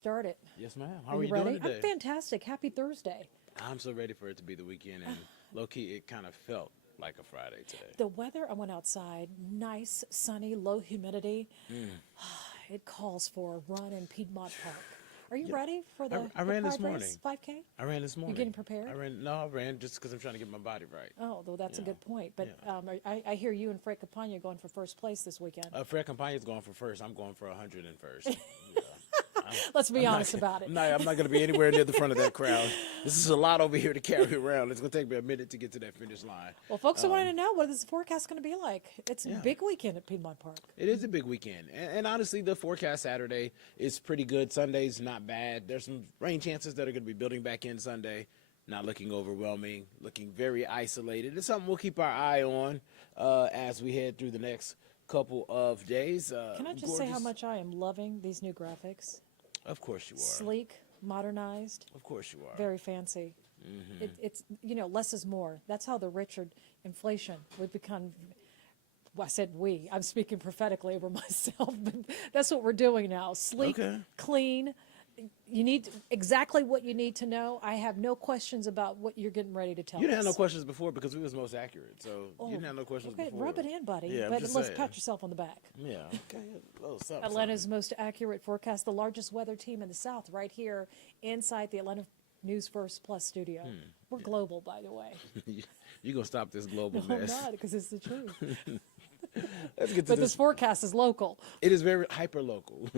Start it. Yes, ma'am. How Are are you you ready? doing today? I'm fantastic. Happy Thursday. I'm so ready for it to be the weekend, and low key, it kind of felt like a Friday today. The weather, I went outside, nice, sunny, low humidity. Mm. It calls for a run in Piedmont Park. Are you Yeah, ready for I the ran this Pride morning. race, 5K? I ran this You morning. getting prepared? I ran just because I'm trying to get my body right. Oh, though that's a Yeah, good point. But yeah. I hear you and Fred Campagna going for first place this weekend. Fred Campagna's going for first. I'm going for 100 and first. Yeah. Let's be I'm honest not, about it. I'm not going to be anywhere near the front of that crowd. This is a lot over here to carry around. It's going to take me a minute to get to that finish line. Well, folks, I wanted to know what is the forecast going to be like? It's a Yeah. big weekend at Piedmont Park. It is a big weekend. And honestly, the forecast Saturday is pretty good. Sunday's not bad. There's some rain chances that are going to be building back in Sunday. Not looking overwhelming, looking very isolated. It's something we'll keep our eye on as we head through the next couple of days. Can I just say how much I am loving these new graphics? Of course you are. Sleek, modernized, Of course you are. very fancy. It's, less is more. That's how the Richard inflation would become. Well, I said we. I'm speaking prophetically over myself, but that's what we're doing now. Sleek, Okay. clean. You need exactly what you need to know. I have no questions about what you're getting ready to tell You didn't have us. no questions before because we was most accurate. So you didn't have no questions Okay, before. rub it in, buddy. Yeah, I'm but just let's saying. pat yourself on the back. Yeah, okay. A little something, Atlanta's most accurate forecast, the largest weather team in the South, right here inside the Atlanta News First Plus studio. We're global, by the way. something. You're going to stop this global No, I'm mess. not, because it's the truth. Let's get to But this forecast is local. It is very hyper local.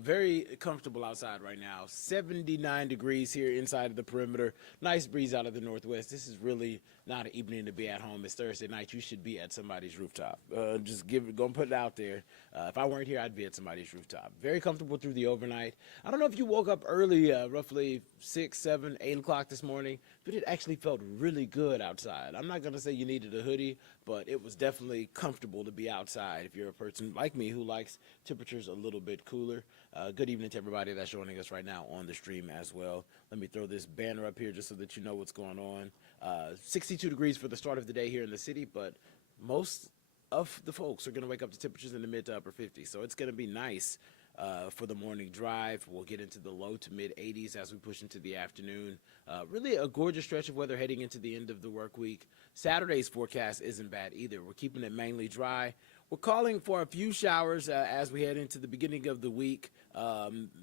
Very comfortable outside right now. 79 degrees here inside of the perimeter. Nice breeze out of the northwest. This is really not an evening to be at home. It's Thursday night. You should be at somebody's rooftop. Just go and put it out there. If I weren't here, I'd be at somebody's rooftop. Very comfortable through the overnight. I don't know if you woke up early, roughly 6, 7, 8 o'clock this morning, but it actually felt really good outside. I'm not going to say you needed a hoodie, but it was definitely comfortable to be outside if you're a person like me who likes temperatures a little bit cooler. Good evening to everybody that's joining us right now on the stream as well. Let me throw this banner up here just so that you know what's going on. 62 degrees for the start of the day here in the city, but most of the folks are going to wake up to temperatures in the mid to upper 50s, so it's going to be nice for the morning drive. We'll get into the low to mid 80s as we push into the afternoon. Really a gorgeous stretch of weather heading into the end of the work week. Saturday's forecast isn't bad either. We're keeping it mainly dry. We're calling for a few showers as we head into the beginning of the week,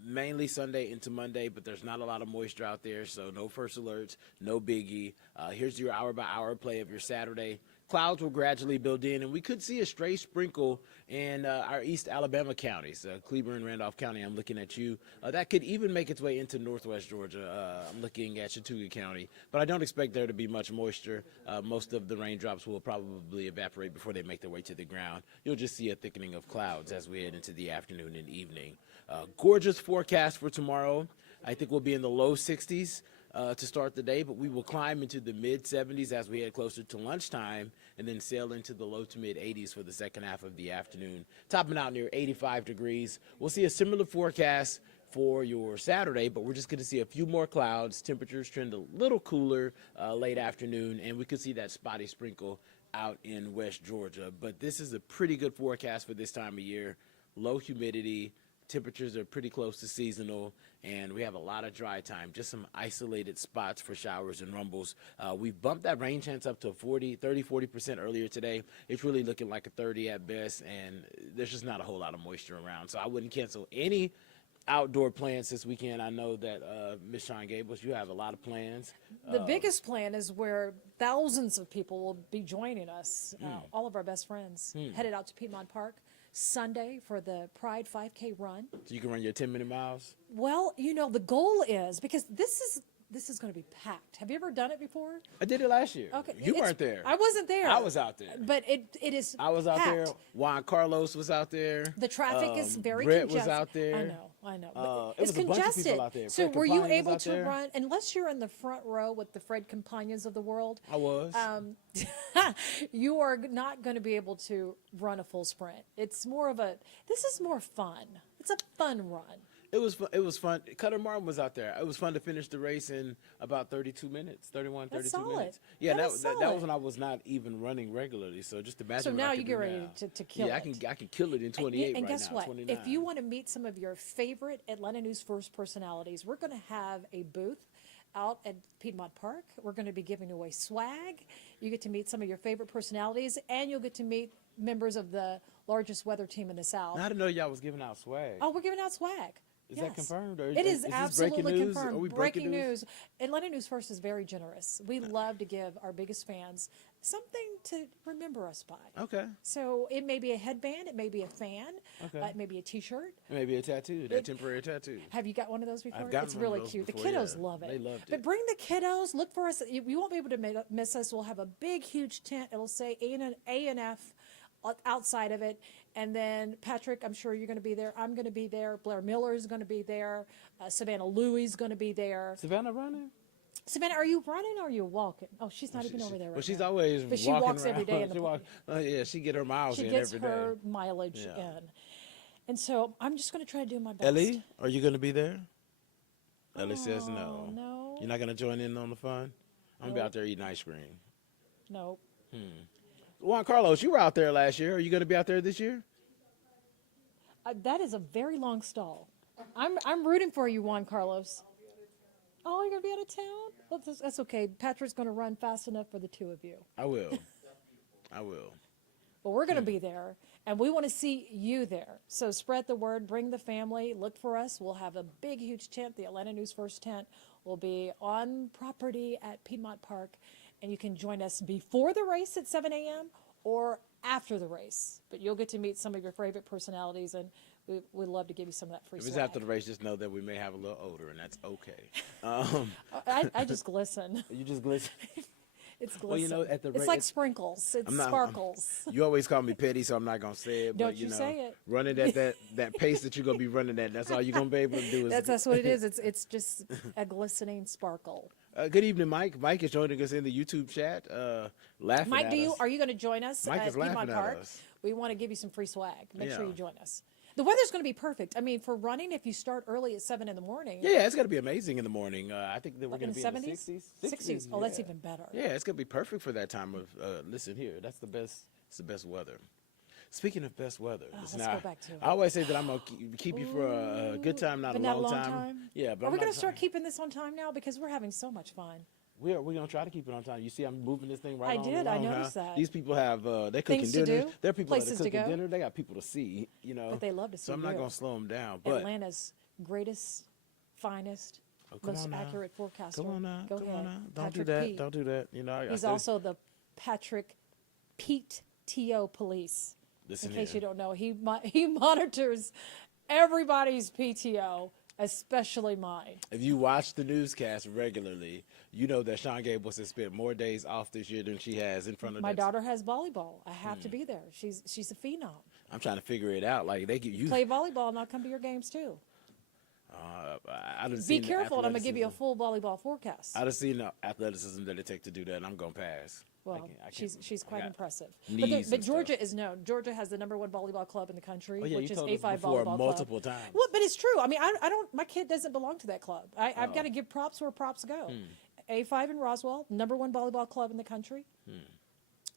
mainly Sunday into Monday, but there's not a lot of moisture out there, so no first alerts, no biggie. Here's your hour-by-hour play of your Saturday. Clouds will gradually build in, and we could see a stray sprinkle in our East Alabama counties, Cleburne, Randolph County. I'm looking at you. That could even make its way into northwest Georgia. I'm looking at Chattooga County, but I don't expect there to be much moisture. Most of the raindrops will probably evaporate before they make their way to the ground. You'll just see a thickening of clouds as we head into the afternoon and evening. Gorgeous forecast for tomorrow. I think we'll be in the low 60s. To start the day, but we will climb into the mid 70s as we head closer to lunchtime and then sail into the low to mid 80s for the second half of the afternoon, topping out near 85 degrees. We'll see a similar forecast for your Saturday, but we're just going to see a few more clouds. Temperatures trend a little cooler late afternoon, and we could see that spotty sprinkle out in West Georgia. But this is a pretty good forecast for this time of year. Low humidity. Temperatures are pretty close to seasonal, and we have a lot of dry time, just some isolated spots for showers and rumbles. We've bumped that rain chance up to 40% earlier today. It's really looking like a 30 at best, and there's just not a whole lot of moisture around. So I wouldn't cancel any outdoor plans this weekend. I know that Ms. Shon Gables, you have a lot of plans. The biggest plan is where thousands of people will be joining us, all of our best friends, headed out to Piedmont Park Sunday for the Pride 5K run. So you can run your 10-minute miles? Well, the goal is, because this is going to be packed. Have you ever done it before? I did it last year. Okay. You weren't there. I wasn't there. I was out there. But it is I was out there. packed. Juan Carlos was out there. The traffic is very Brett congested. was out there. I know. But It it's was a bunch of congested. people out there. So Fred were you Campagna was able out to there. run, unless you're in the front row with the Fred Campagnas of the world, I was. you are not going to be able to run a full sprint. It's more of this is more fun. It's a fun run. It was fun. It was fun. Cutter Martin was out there. It was fun to finish the race in about 32 minutes, 31, That's 32 solid. minutes. Yeah, That is that was solid. when I was not even running regularly. So just imagine. So what now I you could get do ready now. to kill Yeah, it. I can kill it in 28 And right guess now. what? 29. If you want to meet some of your favorite Atlanta News First personalities, we're going to have a booth out at Piedmont Park. We're going to be giving away swag. You get to meet some of your favorite personalities, and you'll get to meet members of the largest weather team in the South. I didn't know y'all was giving out swag. Oh, we're giving out swag. Is that confirmed? Or It is this absolutely breaking news? confirmed. Are we breaking news? Atlanta News First is very generous. We love to give our biggest fans something to remember us by. Okay. So it may be a headband, it may be a fan, Okay. it may be a T-shirt. Maybe a tattoo, that temporary tattoo. Have you got one of those before? I've gotten It's one of really those cute. before, The kiddos yeah. love it. They loved But it. bring the kiddos. Look for us. You won't be able to miss us. We'll have a big, huge tent. It'll say A&F outside of it. And then Patrick, I'm sure you're going to be there. I'm going to be there. Blair Miller is going to be there. Savannah Louie is going to be there. Savannah running? Savannah, are you running or are you walking? Oh, she's not even over there right Well, she's now. always But she walking walks every around. day in the She walk, yeah, she get her miles She in gets every day. her mileage Yeah. in. And so I'm just going to try to do my best. Ellie, are you going to be there? Ellie says no. Oh, no. You're not going to join in on the fun? I'm going to be Nope. out there eating ice cream. Nope. Juan Carlos, you were out there last year. Are you going to be out there this year? That is a very long stall. I'm rooting for you, Juan Carlos. Oh, you're going to be out of town? Well, that's okay. Patrick's going to run fast enough for the two of you. I will. I will. But we're going to be there, and we want to see you there. So spread the word. Bring the family. Look for us. We'll have a big, huge tent. The Atlanta News First tent will be on property at Piedmont Park, and you can join us before the race at 7 a.m. or after the race. But you'll get to meet some of your favorite personalities, and we'd love to give you some of that free If it's swag. after the race, just know that we may have a little odor, and that's okay. I just glisten. You just glisten. It's glisten. Well, you know, at the it's rate- like sprinkles. It's sparkles. You always call me petty, so I'm not going to say it. Don't but, you know, say it. Running at that pace that you're going to be running at, that's all you're going to be able to do. That's what it is. It's just a glistening sparkle. Good evening, Mike. Mike is joining us in the YouTube chat, laughing Mike, at us. are you going to join us Mike at is Piedmont laughing at Park? us. We want to give you some free swag. Make sure Yeah. you join us. The weather's going to be perfect. I mean, for running, if you start early at 7 in the morning. Yeah, it's going to be amazing in the morning. I think that we're Like going in to the be in 70s? the 60s. 60s. Oh, that's yeah. even better. Yeah, it's going to be perfect for that time of, listen here, that's the best, it's the best weather. Speaking of best weather, let's now, go back to it. I always say that I'm going to keep you for a good time, not But a not long a long time. time? Yeah, but Are I'm we not going to start trying- keeping this on time now? Because we're having so much fun. We're going to try to keep it on time. You see, I'm moving this thing right I on did, I along, noticed that. These people have, they're cooking Things to dinner. do, There are people that are places to cooking go. dinner. They got people to see, you know. But they love to So see I'm not you. going to slow them down. But Atlanta's greatest, finest, come most on now. accurate forecaster. Come on now. Go Come ahead. on now. Don't Patrick do that. Pete. Don't do that. You know, I He's said- also the Patrick Pete T.O. police. Listen In case here. you don't know, he monitors everybody's PTO, especially mine. If you watch the newscast regularly, you know that Shon Gables has spent more days off this year than she has in front of My that. daughter has volleyball. I have Hmm. to be there. She's a phenom. I'm trying to figure it out. Like they give you. Play volleyball and I'll come to your games too. I done Be seen the careful, and I'm gonna give you a athleticism. full volleyball forecast. I done seen the athleticism that it takes to do that, and I'm gonna pass. I Well, can't- she's I quite got impressive. knees But and Georgia stuff. is known. Georgia has the #1 volleyball club in the country, Oh, yeah, which you is told us A5 before volleyball multiple club. times. Well, but it's true. I mean, I don't. My kid doesn't belong to that club. I've got to give props where props go. A5 in Roswell, #1 volleyball club in the country,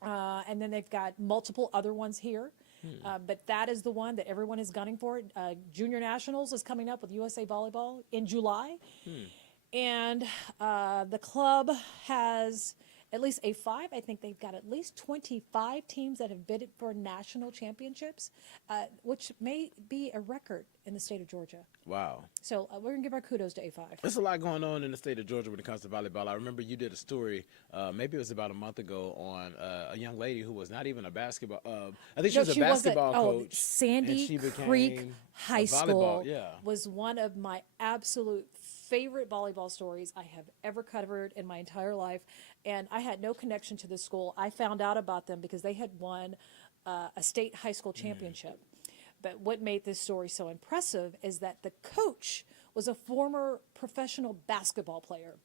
and then they've got multiple other ones here. But that is the one that everyone is gunning for. Junior Nationals is coming up with USA Volleyball in July. And the club has at least A5. I think they've got at least 25 teams that have bid for national championships, which may be a record in the state of Georgia. Wow. So we're going to give our kudos to A5. There's a lot going on in the state of Georgia when it comes to volleyball. I remember you did a story, maybe it was about a month ago, on a young lady who was not even a basketball. I think she No, was a she wasn't- basketball coach. and Sandy she Creek became High a volleyball- School Yeah. was one of my absolute favorite volleyball stories I have ever covered in my entire life. And I had no connection to the school. I found out about them because they had won a state high school championship. But what made this story so impressive is that the coach was a former professional basketball player.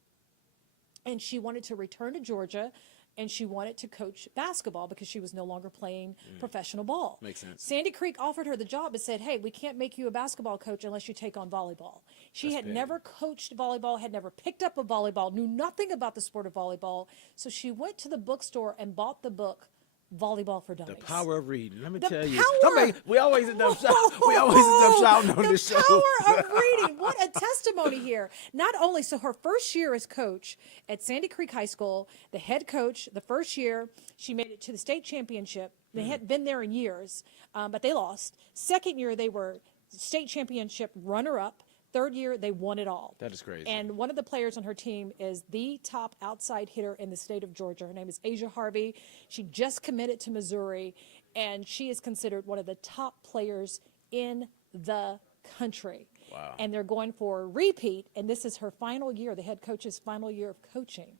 And she wanted to return to Georgia and she wanted to coach basketball because she was no longer playing professional ball. Makes sense. Sandy Creek offered her the job and said, hey, we can't make you a basketball coach unless you take on volleyball. She had never coached volleyball, had never picked up a volleyball, knew nothing about the sport of volleyball. So she went to the bookstore and bought the book, Volleyball for Dummies. The power of reading. Let me The tell you. power! We always end up shouting on this show. The power of reading. What a testimony here. Not only, so her first year as coach at Sandy Creek High School, the head coach, the first year, she made it to the state championship. They hadn't been there in years, but they lost. Second year, they were state championship runner-up. Third year, they won it all. That is crazy. And one of the players on her team is the top outside hitter in the state of Georgia. Her name is Asia Harvey. She just committed to Missouri, and she is considered one of the top players in the country. Wow. And they're going for a repeat, and this is her final year, the head coach's final year of coaching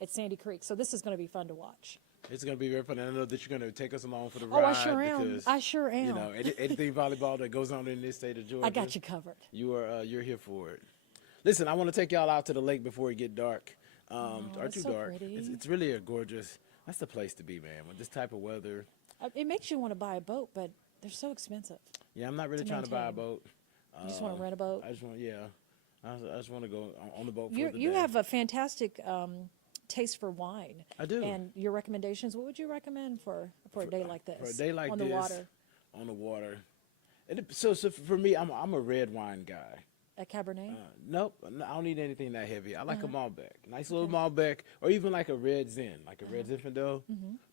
at Sandy Creek. So this is going to be fun to watch. It's going to be very fun. I know that you're going to take us along for the Oh, ride. I sure am. Because, I sure am. You know, anything volleyball that goes on in this state of Georgia. I got you covered. You're here for it. Listen, I want to take y'all out to the lake before it get dark. Or it's too so dark. pretty. It's really a gorgeous. That's the place to be, man. With this type of weather. It makes you want to buy a boat, but they're so expensive. Yeah, I'm not really trying to buy a boat. You just want to rent a boat? I just want to go on the boat for the You day. have a fantastic taste for wine. I do. And your recommendations, what would you recommend for a day like this? For a day like on this, the water. on the water. So for me, I'm a red wine guy. A Cabernet? Nope, I don't need anything that heavy. I like a Malbec, nice little Malbec, or even like a red Zin, like a red Zinfandel.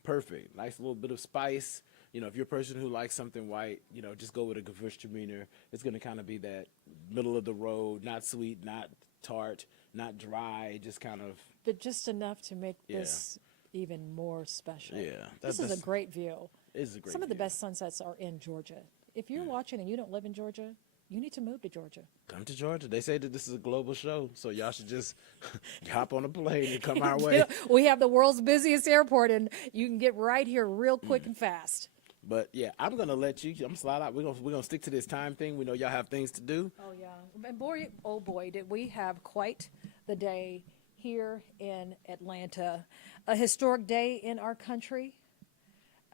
Perfect, nice little bit of spice. You know, if you're a person who likes something white, you know, just go with a Gewürztraminer. It's going to kind of be that middle of the road, not sweet, not tart, not dry, just kind of. But just enough to make this even more special. Yeah, This is a great view. It's a great. Some of the view. best sunsets are in Georgia. If you're watching and you don't live in Georgia, you need to move to Georgia. Come to Georgia. They say that this is a global show, so y'all should just hop on a plane and come our way. We have the world's busiest airport, and you can get right here real quick and fast. But yeah, I'm gonna let you. I'm slide out. We're gonna stick to this time thing. We know y'all have things to do. Oh yeah, and boy, oh boy, did we have quite the day here in Atlanta. A historic day in our country.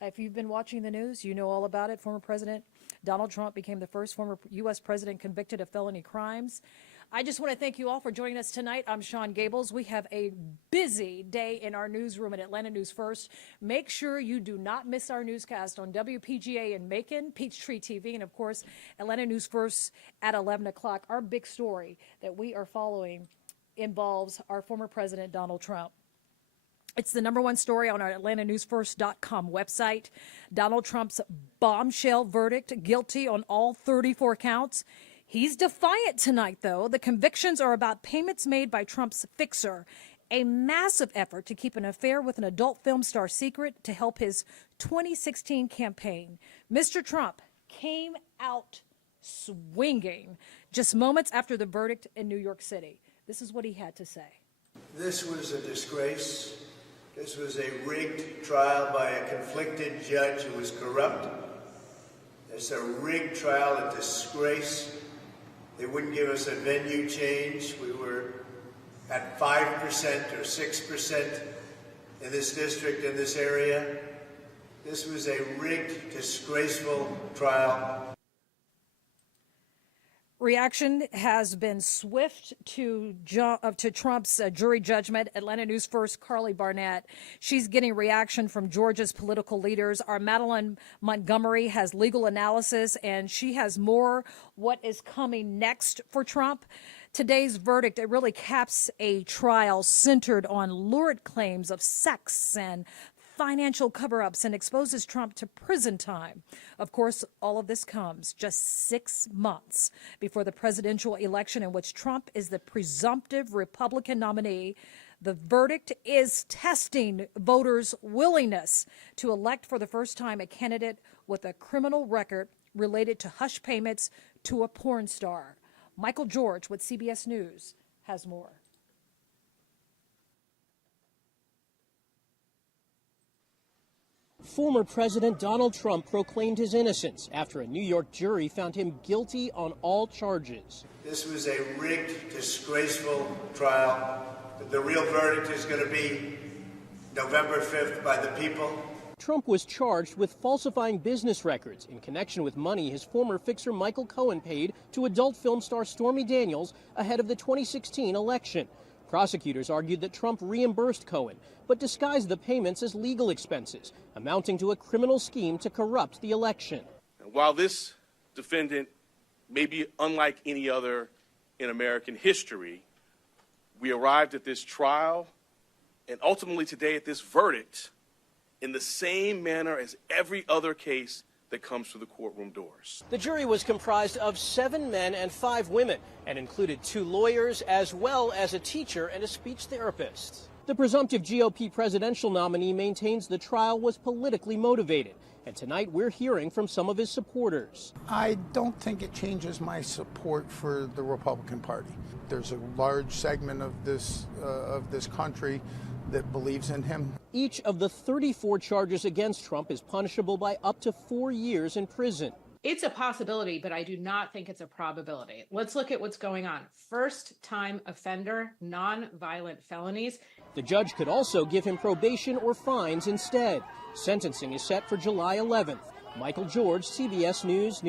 If you've been watching the news, you know all about it. Former President Donald Trump became the first former U.S. president convicted of felony crimes. I just want to thank you all for joining us tonight. I'm Shon Gables. We have a busy day in our newsroom at Atlanta News First. Make sure you do not miss our newscast on WPGA in Macon, Peachtree TV, and of course, Atlanta News First at 11 o'clock. Our big story that we are following involves our former president, Donald Trump. It's the #1 story on our AtlantaNewsFirst.com website. Donald Trump's bombshell verdict, guilty on all 34 counts. He's defiant tonight, though. The convictions are about payments made by Trump's fixer, a massive effort to keep an affair with an adult film star secret to help his 2016 campaign. Mr. Trump came out swinging just moments after the verdict in New York City. This is what he had to say. This was a disgrace. This was a rigged trial by a conflicted judge who was corrupt. It's a rigged trial, a disgrace. They wouldn't give us a venue change. We were at 5% or 6% in this district, in this area. This was a rigged, disgraceful trial. Reaction has been swift to Trump's jury judgment. Atlanta News First, Carly Barnett. She's getting reaction from Georgia's political leaders. Our Madeline Montgomery has legal analysis, and she has more what is coming next for Trump. Today's verdict, it really caps a trial centered on lurid claims of sex and financial cover-ups and exposes Trump to prison time. Of course, all of this comes just 6 months before the presidential election in which Trump is the presumptive Republican nominee. The verdict is testing voters' willingness to elect for the first time a candidate with a criminal record related to hush payments to a porn star. Michael George with CBS News has more. Former President Donald Trump proclaimed his innocence after a New York jury found him guilty on all charges. This was a rigged, disgraceful trial. The real verdict is going to be November 5th by the people. Trump was charged with falsifying business records in connection with money his former fixer Michael Cohen paid to adult film star Stormy Daniels ahead of the 2016 election. Prosecutors argued that Trump reimbursed Cohen, but disguised the payments as legal expenses, amounting to a criminal scheme to corrupt the election. While this defendant may be unlike any other in American history, we arrived at this trial and ultimately today at this verdict in the same manner as every other case that comes through the courtroom doors. The jury was comprised of 7 men and 5 women and included 2 lawyers as well as a teacher and a speech therapist. The presumptive GOP presidential nominee maintains the trial was politically motivated, and tonight we're hearing from some of his supporters. I don't think it changes my support for the Republican Party. There's a large segment of this country that believes in him. Each of the 34 charges against Trump is punishable by up to 4 years in prison. It's a possibility, but I do not think it's a probability. Let's look at what's going on. First-time offender, non-violent felonies. The judge could also give him probation or fines instead. Sentencing is set for July 11th. Michael George, CBS News.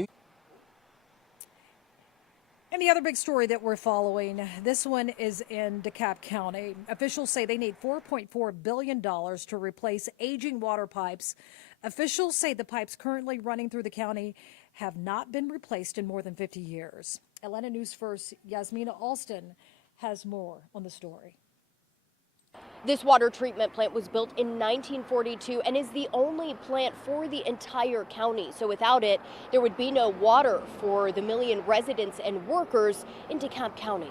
And the other big story that we're following, this one is in Dekalb County. Officials say they need $4.4 billion to replace aging water pipes. Officials say the pipes currently running through the county have not been replaced in more than 50 years. Atlanta News First Yasmina Alston has more on the story. This water treatment plant was built in 1942 and is the only plant for the entire county. So without it, there would be no water for the million residents and workers in DeKalb County.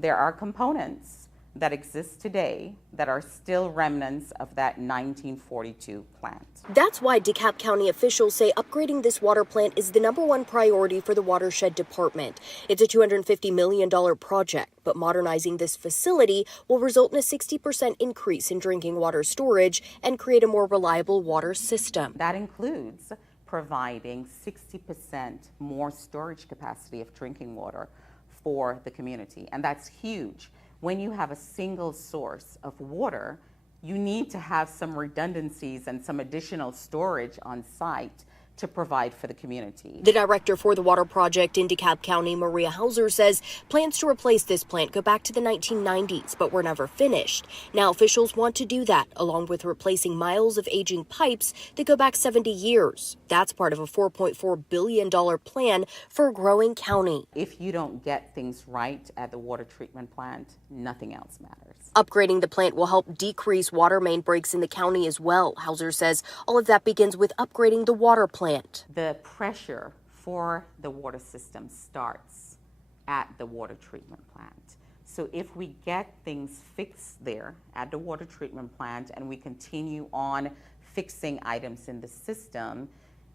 There are components that exist today that are still remnants of that 1942 plant. That's why DeKalb County officials say upgrading this water plant is the #1 priority for the watershed department. It's a $250 million project, but modernizing this facility will result in a 60% increase in drinking water storage and create a more reliable water system. That includes providing 60% more storage capacity of drinking water for the community, and that's huge. When you have a single source of water, you need to have some redundancies and some additional storage on site to provide for the community. The director for the water project in DeKalb County, Maria Hauser, says plans to replace this plant go back to the 1990s, but were never finished. Now officials want to do that, along with replacing miles of aging pipes that go back 70 years. That's part of a $4.4 billion plan for a growing county. If you don't get things right at the water treatment plant, nothing else matters. Upgrading the plant will help decrease water main breaks in the county as well. Hauser says all of that begins with upgrading the water plant. The pressure for the water system starts at the water treatment plant. So if we get things fixed there at the water treatment plant and we continue on fixing items in the system,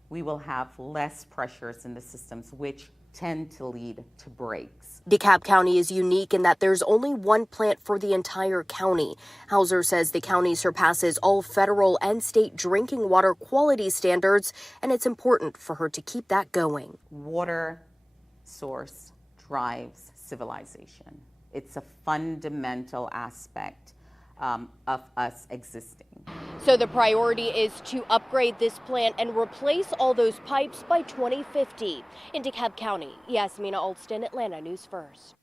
we will have less pressures in the systems, which tend to lead to breaks. DeKalb County is unique in that there's only one plant for the entire county. Hauser says the county surpasses all federal and state drinking water quality standards, and it's important for her to keep that going. Water source drives civilization. It's a fundamental aspect of us existing. So the priority is to upgrade this plant and replace all those pipes by 2050. In DeKalb County, Yasmina Alston, Atlanta News First.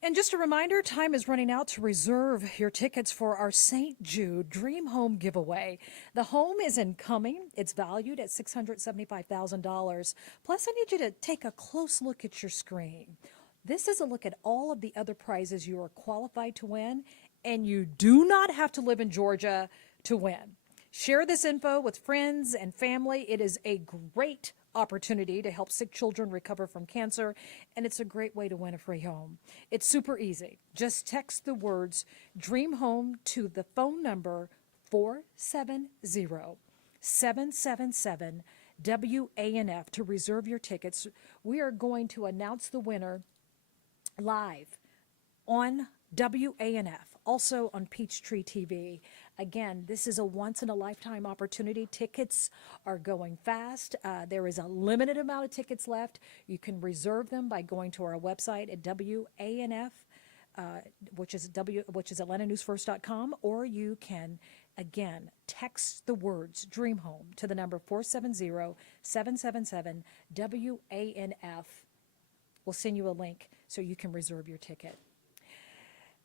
And just a reminder, time is running out to reserve your tickets for our St. Jude Dream Home giveaway. The home is incoming. It's valued at $675,000. Plus, I need you to take a close look at your screen. This is a look at all of the other prizes you are qualified to win, and you do not have to live in Georgia to win. Share this info with friends and family. It is a great opportunity to help sick children recover from cancer, and it's a great way to win a free home. It's super easy. Just text the words Dream Home to the phone number 470-777-WANF to reserve your tickets. We are going to announce the winner live on WANF, also on Peachtree TV. Again, this is a once-in-a-lifetime opportunity. Tickets are going fast. There is a limited amount of tickets left. You can reserve them by going to our website at WANF. which is atlantanewsfirst.com, or you can, again, text the words Dream Home to the number 470-777-WANF. We'll send you a link so you can reserve your ticket.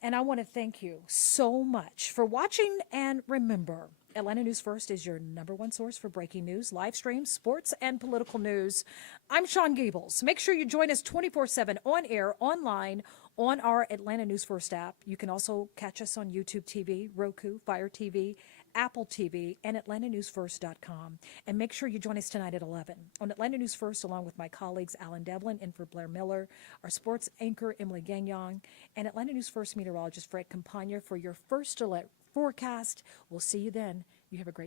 And I want to thank you so much for watching, and remember, Atlanta News First is your #1 source for breaking news, live streams, sports, and political news. I'm Shon Gables. Make sure you join us 24/7 on air, online, on our Atlanta News First app. You can also catch us on YouTube TV, Roku, Fire TV, Apple TV, and atlantanewsfirst.com. And make sure you join us tonight at 11 on Atlanta News First, along with my colleagues Alan Devlin and for Blair Miller, our sports anchor Emily Gagnon, and Atlanta News First meteorologist Fred Campagna for your first alert forecast. We'll see you then. You have a great